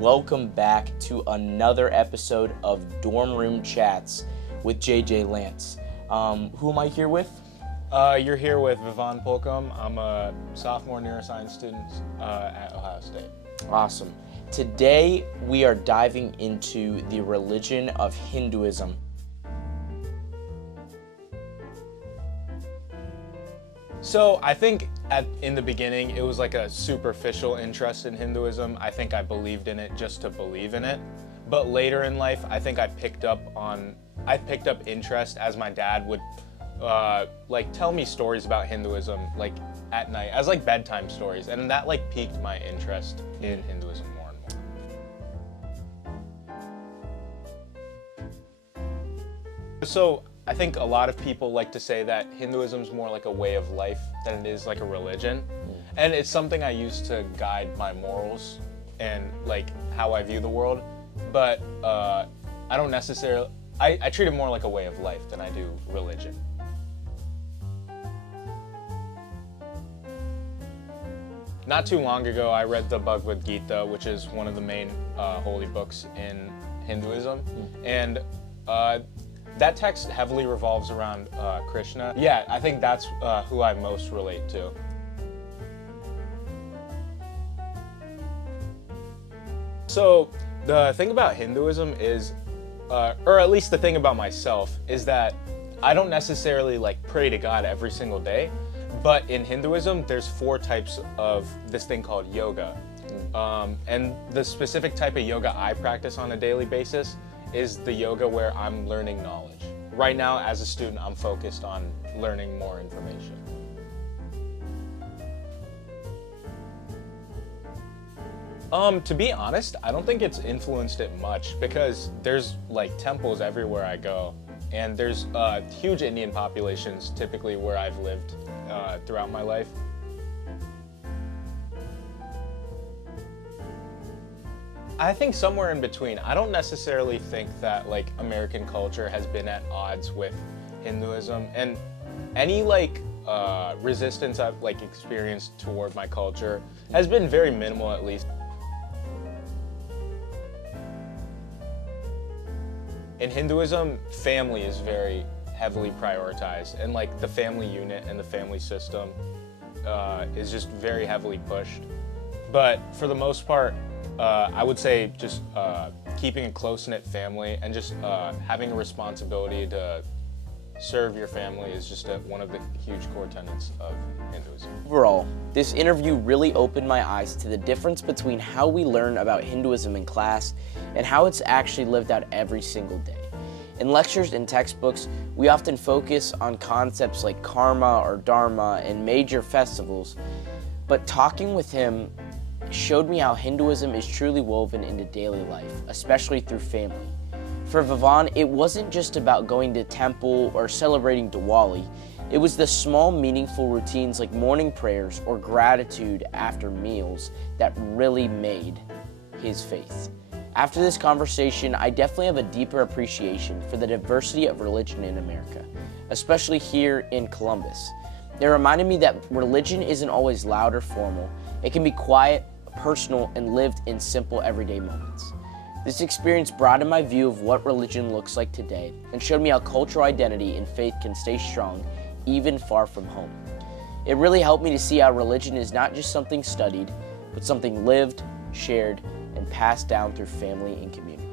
welcome back to another episode of Dorm Room Chats with JJ Lance. Who am I here with? You're here with Vivaan Polkum. I'm a sophomore neuroscience student at Ohio State. Awesome. Today we are diving into the religion of Hinduism. So I think in the beginning it was like a superficial interest in Hinduism. I think I believed in it just to believe in it. But later in life, I think I picked up interest as my dad would tell me stories about Hinduism like at night as like bedtime stories, and that like piqued my interest in Hinduism more and more. So I think a lot of people like to say that Hinduism is more like a way of life than it is like a religion. And it's something I use to guide my morals and like how I view the world. But I don't necessarily, I treat it more like a way of life than I do religion. Not too long ago, I read the Bhagavad Gita, which is one of the main holy books in Hinduism. And that text heavily revolves around Krishna. Yeah, I think that's who I most relate to. So the thing about Hinduism is, or at least the thing about myself, is that I don't necessarily like pray to God every single day, but in Hinduism, there's 4 types of this thing called yoga. And the specific type of yoga I practice on a daily basis is the yoga where I'm learning knowledge. Right now, as a student, I'm focused on learning more information. To be honest, I don't think it's influenced it much because there's like temples everywhere I go, and there's huge Indian populations typically where I've lived throughout my life. I think somewhere in between. I don't necessarily think that like American culture has been at odds with Hinduism, and any like resistance I've like experienced toward my culture has been very minimal, at least. In Hinduism, family is very heavily prioritized, and like the family unit and the family system is just very heavily pushed. But for the most part, I would say just keeping a close-knit family and just having a responsibility to serve your family is just one of the huge core tenets of Hinduism. Overall, this interview really opened my eyes to the difference between how we learn about Hinduism in class and how it's actually lived out every single day. In lectures and textbooks, we often focus on concepts like karma or dharma and major festivals, but talking with him showed me how Hinduism is truly woven into daily life, especially through family. For Vivaan, it wasn't just about going to temple or celebrating Diwali. It was the small, meaningful routines like morning prayers or gratitude after meals that really made his faith. After this conversation, I definitely have a deeper appreciation for the diversity of religion in America, especially here in Columbus. It reminded me that religion isn't always loud or formal. It can be quiet, personal, and lived in simple everyday moments. This experience broadened my view of what religion looks like today and showed me how cultural identity and faith can stay strong even far from home. It really helped me to see how religion is not just something studied, but something lived, shared, and passed down through family and community.